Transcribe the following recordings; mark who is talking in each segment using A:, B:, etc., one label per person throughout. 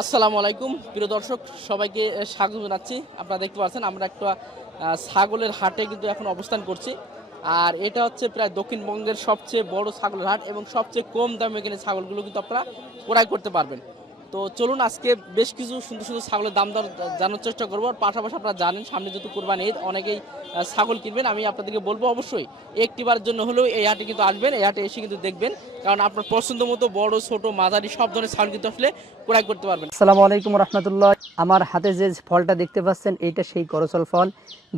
A: আসসালামু আলাইকুম। প্রিয় দর্শক, সবাইকে স্বাগত জানাচ্ছি। আপনারা দেখতে পাচ্ছেন, আমরা একটা ছাগলের হাটে কিন্তু এখন অবস্থান করছি। আর এটা হচ্ছে প্রায় দক্ষিণবঙ্গের সবচেয়ে বড় ছাগলের হাট এবং সবচেয়ে কম দামে এখানে ছাগলগুলো কিন্তু আপনারা ক্রয় করতে পারবেন। তো চলুন আজকে বেশ কিছু সুন্দর সুন্দর ছাগলের দাম দর জানার চেষ্টা করব। আর পাশাপাশি আপনারা জানেন, সামনে যেহেতু কোরবানি ঈদ, অনেকেই ছাগল কিনবেন। আমি আপনাদেরকে বলব অবশ্যই একটিবারের জন্য হলেও এই হাটে কিন্তু আসবেন, এই হাটে এসে কিন্তু দেখবেন। কারণ আপনার পছন্দ মতো বড়, ছোট, মাঝারি সব ধরনের ছাগল কিন্তু আসলে ক্রয় করতে পারবেন।
B: আসসালামু আলাইকুম রহমতুল্লাহ। আমার হাতে যে ফলটা দেখতে পাচ্ছেন, এইটা সেই করচল ফল।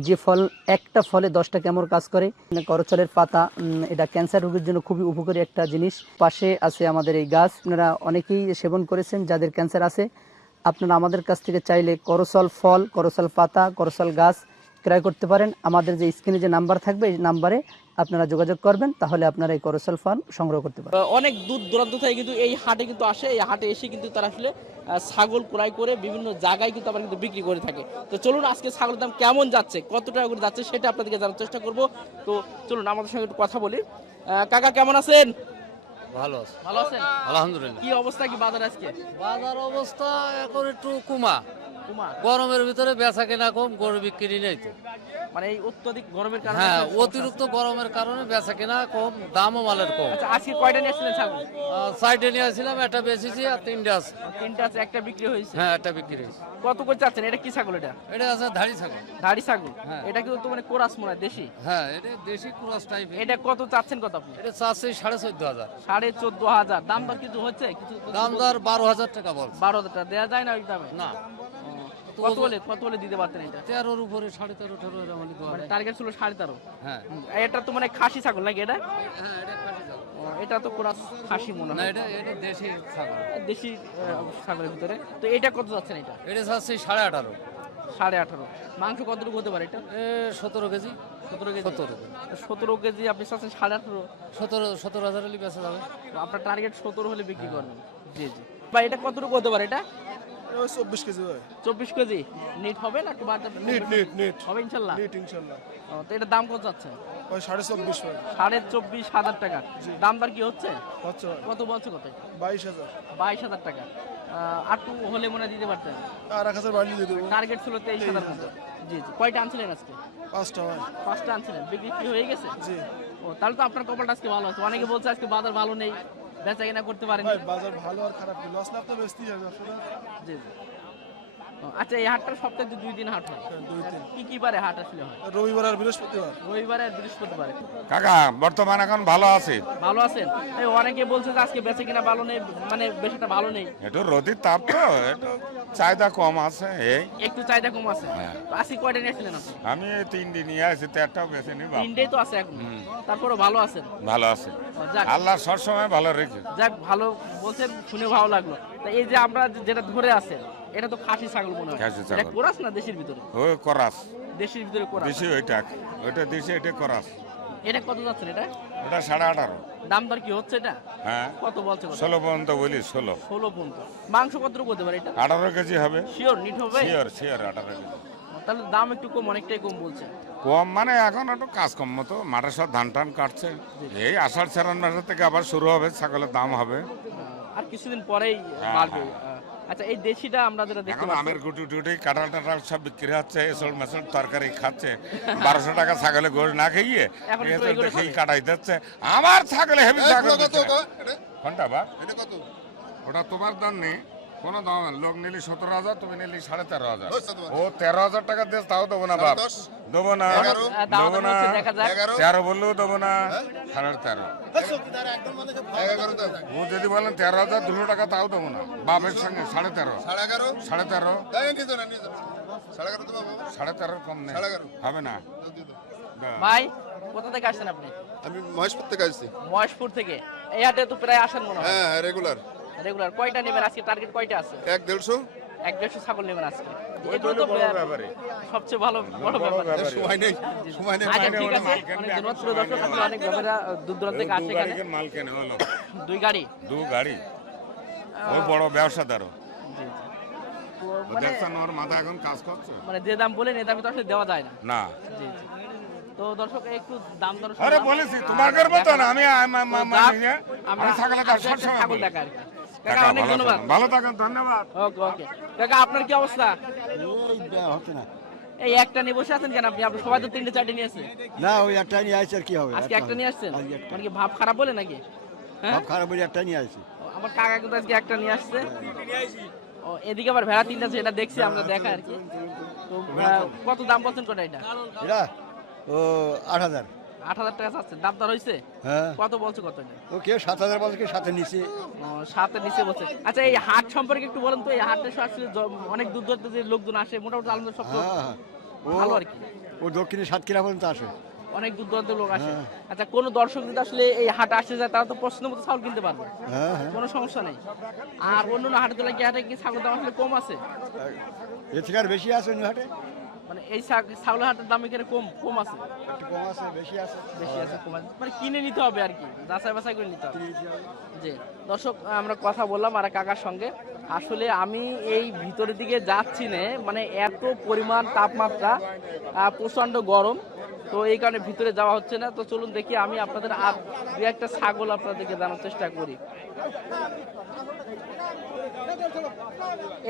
B: যে ফল, একটা ফলে দশটা কেমন কাজ করে। মানে করচলের পাতা এটা ক্যান্সার রোগের জন্য খুবই উপকারী একটা জিনিস। পাশে আছে আমাদের এই গাছ। আপনারা অনেকেই সেবন করেছেন, যাদের ক্যান্সার আছে, আপনারা আমাদের কাছ থেকে চাইলে করচল ফল করচল পাতা করচল গাছ ক্রয় করতে পারেন। আমাদের যে স্ক্রিনে যে নাম্বার থাকবে, এই নাম্বারে আপনারা যোগাযোগ করবেন, তাহলে আপনারা এই করচল ফল সংগ্রহ করতে পারেন
A: অনেক দূর দূরান্ত থেকে কিন্তু এই হাটে কিন্তু আসে। এই হাটে এসে কিন্তু তারা আসলে ছাগল ক্রয় করে বিভিন্ন জায়গায় কিন্তু আবার কিন্তু বিক্রি করে থাকে। তো চলুন আজকে ছাগলের দাম কেমন যাচ্ছে, কত টাকা করে যাচ্ছে সেটা আপনাদেরকে জানার চেষ্টা করব। তো চলুন, আমাদের সঙ্গে একটু কথা বলি। কাকা, কেমন আছেন?
C: ভালো আছে।
A: ভালো আছেন?
C: আলহামদুলিল্লাহ।
A: কি অবস্থা কি বাজার আজকে?
C: বাজার অবস্থা এখন একটু কুমা।
A: কুমা
C: গরমের ভিতরে বেচা কেনা কম গরু বিক্রি নেই তো।
A: মানে এই অত্যধিক গরমের কারণে
C: হ্যাঁ অতিরিক্ত গরমের কারণে বেচা কেনা কম দামও মালের কম।
A: আচ্ছা আজকে কয়টা নিয়ে আসছিলেন ছাগল?
C: সাইডে নিয়ে আসছিলাম একটা বেচেছি আর তিনটে আছে।
A: তিনটা আছে একটা বিক্রি হয়েছে।
C: হ্যাঁ একটা বিক্রি হয়েছে।
A: কত করে চাচ্ছেন? এটা কি ছাগল এটা?
C: এটা আছে ধাড়ি ছাগল।
A: ধাড়ি ছাগল?
C: হ্যাঁ।
A: এটা কিন্তু মানে কোরাস মনে দেশি?
C: হ্যাঁ এটা দেশি ক্রস টাইপ
A: এটা কত চাচ্ছেন কত আপনি?
C: এটা চাচ্ছে সাড়ে চোদ্দ হাজার।
A: সাড়ে চোদ্দ হাজার। দাম দর কিছু হচ্ছে? কিছু
C: দাম দর বারো হাজার টাকা বল
A: বারো হাজার টাকা। দেওয়া যায় না ওই দামে?
C: না।
A: কত বলে কত বলে দিতে পারতেন এটা?
C: তেরোর উপরে সাড়ে তেরো ঠেরো এরকম হলে তো
A: মানে টার্গেট ছিল সাড়ে তেরো?
C: হ্যাঁ।
A: এটা তো মানে খাসি ছাগল নাকি এটা?
C: হ্যাঁ এটা খাসি ছাগল।
A: ও, এটা তো পুরা খাসি মনে
C: না
A: হয়
C: এটা এটা দেশি ছাগল।
A: দেশি আহ, ছাগলের ভিতরে। তো এটা কত যাচ্ছেন এটা?
C: এটা চাচ্ছে সাড়ে আঠারো।
A: সাড়ে আঠারো। মাংস কতটুকু হতে পারে এটা?
C: এ সতেরো কেজি।
A: সতেরো কেজি।
C: সতেরো
A: সতেরো কেজি আপনি চাচ্ছেন সাড়ে আঠারো।
C: সতেরো সতেরো হাজার হলে বেচা যাবে।
A: তো আপনার টার্গেট সতেরো হলে বিক্রি করবেন। জি জি। বা এটা কতটুকু হতে পারে এটা?
D: চব্বিশ কেজি হয়
A: চব্বিশ কেজি? নিট হবে না একটু বাড়তে
D: নিট নিট নিট
A: হবে ইনশাল্লাহ?
D: নিট ইনশাল্লাহ।
A: তো এটা দাম কত যাচ্ছে?
D: ওই সাড়ে চব্বিশ
A: সাড়ে চব্বিশ হাজার টাকা। দাম দর কি হচ্ছে?
D: হচ্ছে
A: কত বলছে কত?
D: বাইশ হাজার।
A: বাইশ হাজার টাকা। আহ, হলে মনে দিতে পারতেন।
D: আর এক হাজার বাড়িয়ে দেবো।
A: টার্গেট ছিল তেইশ হাজার মতো। জি জি। কয়টা আনছিলেন আজকে?
D: পাঁচটা
A: পাঁচটা আনছিলেন। বিক্রি হয়ে গেছে?
D: জি।
A: ও তাহলে তো আপনার কপালটা আজকে ভালো আছে। অনেকে বলছে আজকে বাজার ভালো নেই। বেচা কিনা করতে পারেন।
D: বাজার ভালো আর খারাপ লস লাভ তো বেচতেই হবে
A: জি জি। আচ্ছা এই হাটটা সপ্তাহে দুই দিন হাট হয়?
D: হ্যাঁ, দুই
A: কি কি বারে হাট আসলে হয়?
D: রবিবার আর বৃহস্পতিবার।
A: রবিবারে আর বৃহস্পতিবারে।
E: কাকা বর্তমান এখন ভালো আছে।
A: ভালো আছেন? এই অনেকে বলছে যে আজকে বেচা কিনা ভালো নেই মানে বেশিটা ভালো নেই।
E: একটু রোদির তাপ তো একটু চাহিদা কম আছে এই।
A: একটু চাহিদা কম আছে?
E: হ্যাঁ।
A: আজকে কয়টা নিয়েছিলেন আপনি?
E: আমি এই তিন দিন নিয়ে আসি তেরটাও বেছে।
A: তিনটেই তো আছে এখন। তারপরে ভালো আছেন?
E: ভালো আছে।
A: যাক।
E: আল্লাহ সবসময় ভালো রেখে।
A: যাক ভালো বলছেন শুনে ভালো লাগল। এই যে আমরা যেটা ধরে আছেন এটা তো খাসি ছাগল মনে হয়।
E: খাসি ছাগল।
A: এটা কোরাস না দেশের ভিতরে?
E: ওই করাস।
A: দেশের ভিতরে কোরাস?
E: দেশি ওইটা ওইটা দেশি এটা করাস।
A: এটা কত যাচ্ছেন এটা?
E: ওটা সাড়ে আঠারো।
A: দাম দর কি হচ্ছে এটা?
E: হ্যাঁ।
A: কত বলছে কত
E: ষোলো পর্যন্ত বলি ষোলো।
A: ষোলো পর্যন্ত। মাংস কত করতে পারে এটা?
E: আঠারো কেজি হবে।
A: শিওর নিট হবে?
E: শিওর শিওর আঠারো কেজি।
A: তাহলে দাম একটু কম অনেকটাই কম বলছে।
E: কম মানে এখন একটু কাজ কম মতো মাঠে সব ধান টান কাটছে। এই আষাঢ় শ্রাবণ মাসের থেকে আবার শুরু হবে ছাগলের দাম হবে।
A: আর কিছুদিন পরেই
E: হ্যাঁ,
A: বাড়বে।
E: হ্যাঁ।
A: আহ, আচ্ছা এই দেশিটা আমরা যেটা দেখতে
E: এখন
A: পাচ্ছি
E: আমের গুটি টুটি কাঁঠাল টাটাল সব বিক্রি হচ্ছে এসল মেসল তরকারি খাচ্ছে। বারোশো টাকা ছাগলে গোড় না খেয়ে
A: খাবে।
E: কাটাই দিচ্ছে। আমার ছাগলে হেভি ছাগল ঘণ্টা কোনটা বা? ওটা তোমার দাম নেই। কোনো দাম লোক নিলি সতেরো হাজার তুমি নিলি সাড়ে তেরো হাজার। ও তেরো হাজার টাকা দিয়ে তাও দেবো না বাপ। দেবো না। দেবো না। তেরো বললেও দেবো না। সাড়ে তেরো। ও যদি বলেন তেরো হাজার দুশো টাকা তাও দেবো না। বাপের সঙ্গে সাড়ে তেরো। সাড়ে তেরো। সাড়ে তেরোর কম নেই। হবে না।
A: ভাই কোথা থেকে আসছেন আপনি?
F: আমি মহেশপুর থেকে আসছি।
A: মহেশপুর থেকে। এই হাটে তো প্রায় আসেন মনে হয়।
F: হ্যাঁ হ্যাঁ রেগুলার
A: রেগুলার কয়টা নেবেন আজকে? টার্গেট কয়টা আছে?
F: এক দেড়শো।
A: এক দেড়শো ছাগল নেবেন আজকে।
E: ওই
A: এগুলো
E: জন্য
A: তো
E: বড়
A: প্রায়
E: ব্যাপারে।
A: সবচেয়ে ভালো বড়
E: বড়
A: ব্যাপার।
F: সময় নেই সময় নেই
A: আচ্ছা
E: মানে
A: ঠিক আছে। অনেক
E: এখন
A: ধন্যবাদ প্রিয় দর্শক
E: সময়
A: আসলে
E: নেই।
A: অনেক ব্যাপারে দূর দূরান্ত থেকে আসে এখানে
E: মাল কেনে হলো।
A: দুই গাড়ি?
E: দু গাড়ি। ওই বড় ব্যবসাদারও।
A: জি জি। তো
E: দেখছেন ওর মাথা এখন কাজ করছে।
A: যে দাম বলেন এই দামে তো আসলে দেওয়া যায় না।
E: না।
A: জি জি। তো দর্শক একটু দাম দর
E: আরে বলেছি তোমাদের মতো না আমি ছাগলের
A: ছাগল দেখা আর কি। কাকা অনেক ধন্যবাদ।
E: ভালো থাকেন ধন্যবাদ।
A: ওকে ওকে। কাকা আপনার কি অবস্থা?
G: হচ্ছে না।
A: এই একটা নিয়ে বসে আছেন কেন আপনি? আপনি সবাই তো তিনটে চারটে নিয়ে আসছেন।
G: না ওই একটা নিয়ে আসছে আর কি হবে?
A: আজকে একটা নিয়ে আসছেন? মানে কি ভাব খারাপ বলে নাকি? হ্যাঁ?
G: সব খারাপ বলে একটা নিয়ে আসছি
A: আমার কাকা কিন্তু আজকে একটা নিয়ে আসছে। ও এদিকে আবার ভেড়া তিনটা আছে এটা দেখছি আমরা দেখা আর কি। তো কত দাম বলছেন কোটা এটা?
G: এরা ও আট হাজার।
A: আট হাজার টাকা চাচ্ছেন দাম দর হয়েছে
G: হ্যাঁ।
A: কত বলছো কত
G: ও কেউ সাত হাজার বলছে কেউ সাথে
A: ও, সাতের নিচে বলছে। আচ্ছা এই হাট সম্পর্কে একটু বলেন তো এই হাটে আসলে অনেক দূর যে লোকজন আসে মোটামুটি আলমদের সব
G: হ্যাঁ।
A: ভালো আর কি।
G: ও দক্ষিণে সাতক্ষীরা পর্যন্ত আসে।
A: অনেক দূর দূরান্তের লোক আসে।
G: হ্যাঁ।
A: আচ্ছা কোনো দর্শক যদি আসলে এই হাটে আসতে যায় তারা তো পছন্দ মতো ছাগল কিনতে পারবে।
G: হ্যাঁ
A: কোনো সমস্যা নেই। আর অন্য হাটে তোলা কি হাটে কি ছাগল দাম আসলে কম আছে?
G: থেকে আর বেশি আছে অন্য হাটে?
A: মানে এই ছাগ- ছাগলের হাটের দাম এখানে কম কম আছে।
G: একটু কম আছে বেশি আছে
A: বেশি আছে। কম আছে। মানে কিনে নিতে হবে আর কি যাচাই বাছাই করে নিতে হবে। জি। দর্শক আমরা কথা বললাম আর কাকার সঙ্গে। আসলে আমি এই ভিতরের দিকে যাচ্ছি না মানে এত পরিমাণ তাপমাত্রা প্রচণ্ড গরম। তো এই কারণে ভিতরে যাওয়া হচ্ছে না। তো চলুন দেখি আমি আপনাদের আর দু একটা ছাগল আপনাদেরকে জানার চেষ্টা করি।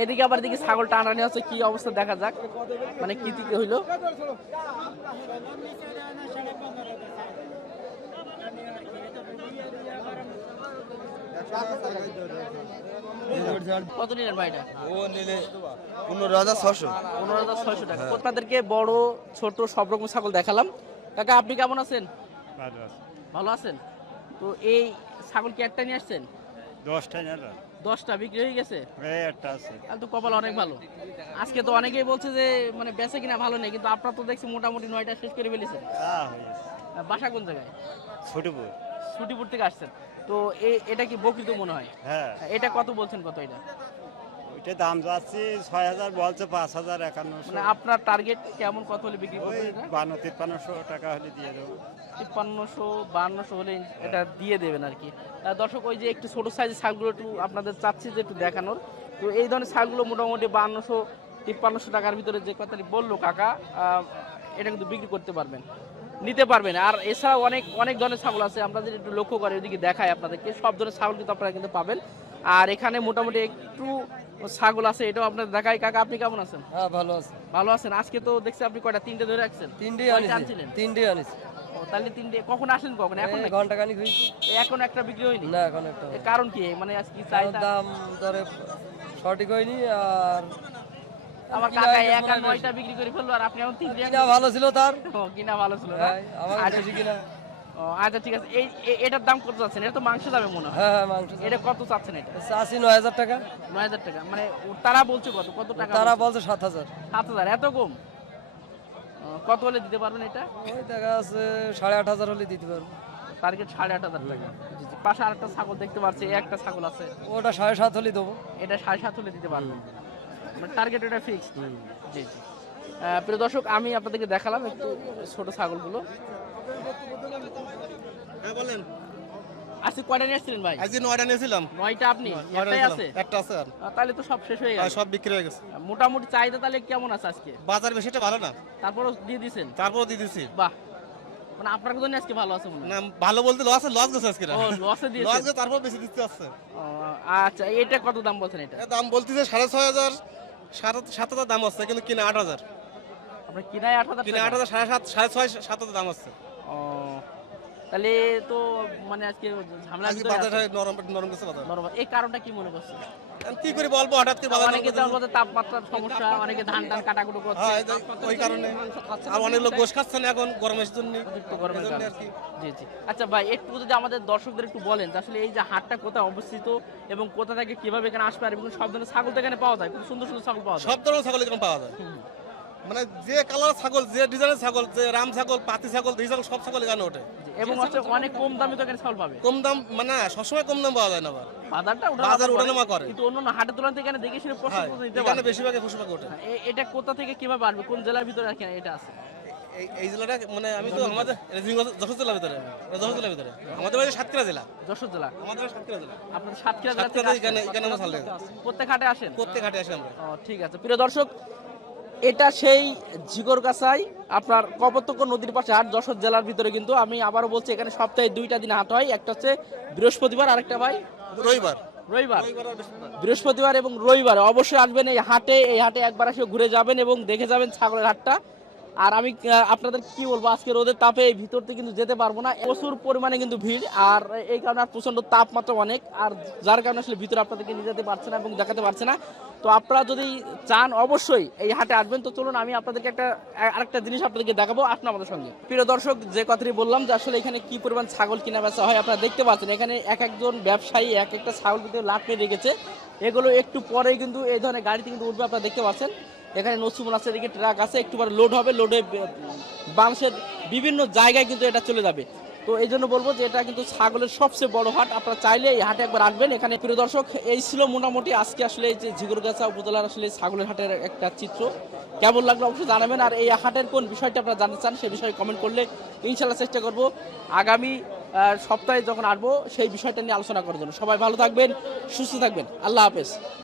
A: এদিকে আবার দিকে ছাগল টানানি হচ্ছে, কি অবস্থা দেখা যাক। মানে কি দিকে হইল? কত নিলেন ভাইটা
F: ও নিলে পনেরো হাজার ছশো
A: পনেরো হাজার ছয়শো টাকা। আপনাদেরকে বড় ছোট সব রকম ছাগল দেখালাম। কাকা আপনি কেমন আছেন? ভালো আছেন? তো এই ছাগল কি একটা নিয়ে আসছেন?
H: দশটা
A: দশটা বিক্রি হয়ে গেছে?
H: একটা আছে।
A: তো কপাল অনেক ভালো। আজকে তো অনেকেই বলছে যে মানে বেচে কিনা ভালো নেই কিন্তু আপনার তো দেখছি মোটামুটি নয়টা শেষ করে ফেলেছেন।
H: আহ,
A: বাসা কোন জায়গায়?
H: ছোটপুর।
A: ছুটিপুর থেকে আসছেন। তো এ- এটা কি বকৃত মনে হয়?
H: হ্যাঁ।
A: এটা কত বলছেন কত এটা?
H: দাম যাচ্ছে ছয় হাজার বলছে পাঁচ হাজার একান্নশো।
A: মানে আপনার টার্গেট কেমন? কত হলে বিক্রি করবেন এটা?
H: বান্ন তিপ্পান্নশো টাকা হলে দিয়ে দেবো।
A: তিপ্পান্নশো বান্নশো হলে এটা দিয়ে দেবেন আর কি। দর্শক ওই যে একটু ছোট সাইজের একটু আপনাদের চাচ্ছি যে একটু দেখানোর। তো এই ধরনের ছাগলগুলো মোটামুটি বান্নশো তিপ্পান্নশো টাকার ভিতরে যে কথাটি বলল কাকা এটা কিন্তু বিক্রি করতে পারবেন। নিতে পারবেন। আর এছাড়াও অনেক অনেক ধরনের ছাগল আছে। আমরা যদি একটু লক্ষ্য করি ওইদিকে দেখাই আপনাদেরকে সব ধরনের ছাগল কিন্তু আপনারা কিন্তু পাবেন। আর এখানে মোটামুটি একটু ছাগল আছে এটাও আপনাদের দেখাই। কাকা আপনি কেমন আছেন?
C: হ্যাঁ ভালো আছে।
A: ভালো আছেন? আজকে তো দেখছি আপনি কয়টা তিনটে ধরে রাখছেন?
C: তিনটে
A: আনছিলেন?
C: তিনটে আনিছি।
A: তাহলে তিনটে কখন আসলেন কখন? এখন নাকি?
C: ঘণ্টা খানিক হয়েছে
A: এখন একটা বিক্রি হয়নি?
C: না এখন একটা
A: কারণ কি? মানে আজকে চাহিদা
C: দাম ধরে সঠিক হয়নি আর
A: আমার কাকা একা নয়টা বিক্রি করে ফেলল আর আপনি এখন তিনটে
C: কিনা ভালো ছিল তার?
A: কিনা ভালো ছিল না?
C: হ্যাঁ আমার
A: আচ্ছা,
C: কিনা।
A: আচ্ছা ঠিক আছে। এই এটার দাম কত চাচ্ছেন এটা তো মাংস দামে মনে হয়।
C: হ্যাঁ হ্যাঁ মাংস
A: এটা কত চাচ্ছেন এটা?
C: আশি নয় হাজার টাকা।
A: নয় হাজার টাকা। মানে তারা বলছে কত? কত টাকা
C: তারা
A: বলছে?
C: বলছে সাত হাজার।
A: সাত হাজার এত কম? কত হলে দিতে পারবেন এটা?
C: ওই টাকা আছে সাড়ে আট হাজার হলে দিতে পারব।
A: টার্গেট সাড়ে আট হাজার টাকা। পাশে আরেকটা ছাগল দেখতে পাচ্ছি একটা ছাগল আছে।
C: ওটা সাড়ে সাত হলে দেবো।
A: এটা সাড়ে সাত হলে দিতে পারবেন। টার্গেট এটা ফিক্স জি জি। প্রিয় দর্শক আমি আপনাদেরকে দেখালাম একটু ছোট ছাগলগুলো।
D: হ্যাঁ বলেন।
A: আজকে কয়টা নিয়ে ভাই?
D: আজকে নয়টা নিয়েছিলাম।
A: নয়টা আপনি? একটাই আছে?
D: একটা আছে আর।
A: তাহলে তো সব শেষ হয়ে গেছে।
D: সব বিক্রি হয়ে গেছে।
A: মোটামুটি চাহিদা তাহলে কেমন আছে আজকে?
D: বাজার বেশিটা ভালো না।
A: তারপরও দিয়ে দিছেন?
D: তারপর দিয়ে দিচ্ছি
A: বাহ। মানে আপনার জন্য আজকে ভালো আছে মনে
D: না ভালো বলতে লস লস গেছে আজকে।
A: ও লসে
D: লস গেছে তারপর বেশি দিতে আসছে।
A: আচ্ছা এটা কত দাম বলছেন এটা?
D: দাম বলতেছে সাড়ে ছয় হাজার সাত সাত হাজার দাম আসছে কিন্তু কিনা আট হাজার।
A: আপনার কিনায় আট হাজার
D: কিনে? আট হাজার সাড়ে সাত সাড়ে ছয় সাত হাজার দাম আসছে
A: ও তাহলে তো মানে আজকে ঝামেলা
D: আজকে নরম নরম গেছে বাজার।
A: এই কারণটা কি মনে করছে
D: কি করে বলব হঠাৎ করে বাজার
A: অনেকে তার তাপমাত্রার সমস্যা অনেকে ধান টান কাটাকুটো করছে।
D: হ্যাঁ ওই কারণে। আর অনেক লোক গোশ খাচ্ছে না এখন গরমের জন্য।
A: গরমের
D: জন্য আর কি।
A: জি জি। আচ্ছা ভাই একটু যদি আমাদের দর্শকদের একটু বলেন আসলে এই যে হাটটা কোথায় অবস্থিত এবং কোথা থেকে কীভাবে এখানে আসবে আর এবং সব ধরনের ছাগল তো এখানে পাওয়া যায় খুব সুন্দর সুন্দর ছাগল পাওয়া যায়।
D: সব ধরনের ছাগল এখানে পাওয়া যায়। মানে যে কালার ছাগল যে ডিজাইনের ছাগল যে রাম ছাগল পাতি ছাগল সব ছাগল এখানে ওঠে।
A: এবং হচ্ছে অনেক কম দামে তো এখানে ছাগল পাবে।
D: কম দাম মানে না, সবসময় কম দাম পাওয়া যায় না আবার।
A: বাজারটা
D: বাজার ওঠানামা করে।
A: কিন্তু অন্য হাটের তুলনায় এখানে দেখে শুনে
D: হ্যাঁ,
A: পছন্দ করে নিতে
D: এখানে
A: পারবে।
D: বেশিরভাগ পশুপাখি ওঠে।
A: হ্যাঁ, এটা কোথা থেকে কীভাবে আসবে? কোন জেলার ভিতরে এটা আছে?
D: এই জেলাটা মানে আমি তো আমাদের যশোর জেলার ভিতরে। যশোর জেলার ভিতরে। আমাদের বাড়ি সাতক্ষীরা জেলা।
A: যশোর জেলা।
D: আমাদের সাতক্ষীরা জেলা।
A: আপনার সাতক্ষীরা জেলা
D: এখানে এখানে আমরা
A: প্রত্যেক হাটে আসেন
D: প্রত্যেক হাটে আসি আমরা।
A: ঠিক আছে। প্রিয় দর্শক এটা সেই ঝিগরগাছাই আপনার কপতক্য নদীর পাশে হাট যশোর জেলার ভিতরে কিন্তু আমি আবারও বলছি এখানে সপ্তাহে দুইটা দিন হাট হয় একটা হচ্ছে বৃহস্পতিবার আরেকটা ভাই?
D: রবিবার।
A: রবিবার।
D: বৃহস্পতিবার
A: এবং রবিবার। অবশ্যই আসবেন এই হাটে এই হাটে একবার এসে ঘুরে যাবেন এবং দেখে যাবেন ছাগলের হাটটা। আর আমি আপনাদের কি বলব, আজকে রোদের তাপে এই ভিতরতে কিন্তু যেতে পারব না। প্রচুর পরিমাণে কিন্তু ভিড়, আর এই কারণে আর প্রচণ্ড তাপমাত্রা অনেক, আর যার কারণে আসলে ভিতরে আপনাদেরকে নিয়ে যেতে পারছে না এবং দেখাতে পারছে না। তো আপনারা যদি চান, অবশ্যই এই হাটে আসবেন। তো চলুন, আমি আপনাদেরকে একটা, আরেকটা জিনিস আপনাদেরকে দেখাবো, আসুন আমাদের সঙ্গে। প্রিয় দর্শক, যে কথাটি বললাম যে আসলে এখানে কি পরিমাণ ছাগল কিনা বেচা হয়, আপনারা দেখতে পাচ্ছেন, এখানে এক একজন ব্যবসায়ী, এক একটা ছাগল কিন্তু লাট মেরে রেখেছে। এগুলো একটু পরেই কিন্তু এই ধরনের গাড়িতে কিন্তু উঠবে, আপনারা দেখতে পাচ্ছেন। এখানে নসিমুল আছে এদিকে ট্রাক আছে একটু পরে লোড হবে লোড হয়ে বাংলাদেশের বিভিন্ন জায়গায় কিন্তু এটা চলে যাবে। তো এই জন্য বলব যে এটা কিন্তু ছাগলের সবচেয়ে বড় হাট, আপনারা চাইলে এই হাটে একবার আসবেন। এখানে প্রিয় দর্শক, এই ছিল মোটামুটি আজকে আসলে এই যে ঝিগুরগাছা উপজেলার আসলে ছাগলের হাটের একটা চিত্র। কেমন লাগল অবশ্যই জানাবেন, আর এই হাটের কোন বিষয়টা আপনারা জানতে চান সেই বিষয়ে কমেন্ট করলে ইনশাল্লাহ চেষ্টা করব আগামী সপ্তাহে যখন আসব সেই বিষয়টা নিয়ে আলোচনা করার জন্য। সবাই ভালো থাকবেন, সুস্থ থাকবেন। আল্লাহ হাফেজ।